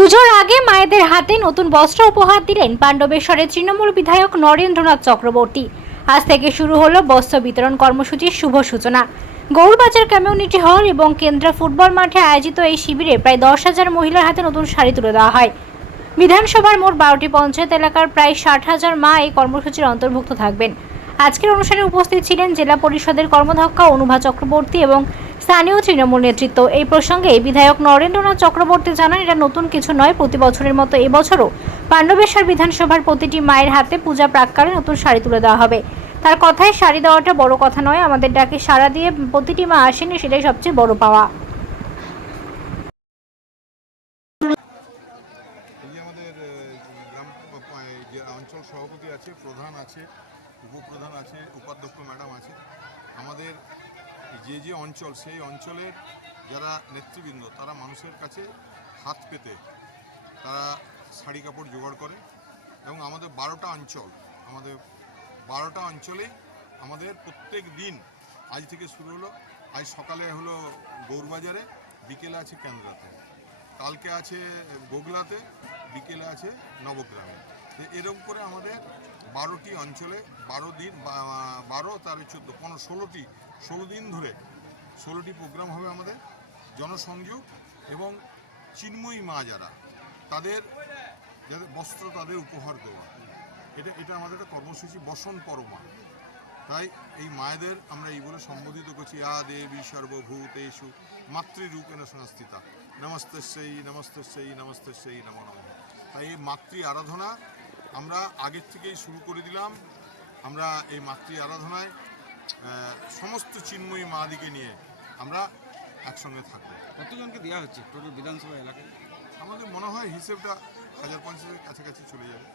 পুজোর আগে মায়েদের হাতে নতুন বস্ত্র উপহার দিলেন পাণ্ডবেশ্বরের তৃণমূল বিধায়ক নরেন্দ্রনাথ চক্রবর্তী। আজ থেকে শুরু হলো বস্ত্র বিতরণ কর্মসূচির শুভ সূচনা। গৌরবাজার কমিউনিটি হল এবং কেন্দ্র ফুটবল মাঠে আয়োজিত এই শিবিরে প্রায় দশ হাজার মহিলার হাতে নতুন শাড়ি তুলে দেওয়া হয়। বিধানসভার মোট বারোটি পঞ্চায়েত এলাকার প্রায় ষাট হাজার মা এই কর্মসূচির অন্তর্ভুক্ত থাকবেন। আজকের অনুষ্ঠানে উপস্থিত ছিলেন জেলা পরিষদের কর্মধ্যক্ষ অনুভা চক্রবর্তী এবং স্থানীয় তৃণমূল নেতৃত্ব এই প্রসঙ্গে বিধায়ক নরেন্দ্রনাথ চক্রবর্তী জানান এটা নতুন কিছু নয়। প্রতি বছরের মতো এবছরও পাণ্ডবেশ্বর বিধানসভার প্রতিটি মায়ের হাতে পূজা প্রাককালে নতুন শাড়ি তুলে দেওয়া হবে। তার কথায় শাড়ি দেওয়াটা বড় কথা নয়। আমাদের ডাকে সাড়া দিয়ে প্রতিটি মা আসেনি, সেটাই সবচেয়ে বড় পাওয়া। অঞ্চল সভাপতি আছে, প্রধান আছে, উপপ্রধান আছে, উপাধ্যক্ষ ম্যাডাম আছে। আমাদের যে যে অঞ্চল, সেই অঞ্চলের যারা নেতৃবৃন্দ, তারা মানুষের কাছে হাত পেতে তারা শাড়ি কাপড় জোগাড় করে এবং আমাদের বারোটা অঞ্চল, আমাদের বারোটা অঞ্চলেই আমাদের প্রত্যেক দিন আজ থেকে শুরু হলো, আজ সকালে হলো গৌরবাজারে, বিকেলে আছে কেন্দ্রাতে, কালকে আছে গোগলাতে, বিকেলে আছে নবগ্রামে। এরকম করে আমাদের বারোটি অঞ্চলে বারো দিন বারো, তার চোদ্দ পনেরো ষোলোটি, ষোলো দিন ধরে ষোলোটি প্রোগ্রাম হবে আমাদের জনসংযোগ এবং চিন্ময়ী মা যারা, তাদের যাদের বস্ত্র তাদের উপহার দেওয়া। এটা এটা আমাদের একটা কর্মসূচি, বসন পরমা। তাই এই মায়েদের আমরা এই বলে সম্বোধিত করছি, আ দেবী সর্বভূতেষু মাতৃরূপেণ সংস্থিতা নমস্তস্যই নমস্তস্যই নমস্তস্যই নম নম। তাই এই মাতৃ আরাধনা আমরা আগের থেকেই শুরু করে দিলাম। আমরা এই মাতৃ আরাধনায় সমস্ত চিন্ময়ী মা দিকে নিয়ে আমরা একসঙ্গে থাকব। কতজনকে দেওয়া হচ্ছে? টোটাল বিধানসভা এলাকায়? আমাদের মনে হয় হিসেবটা হাজার পঞ্চাশের কাছাকাছি চলে যাবে।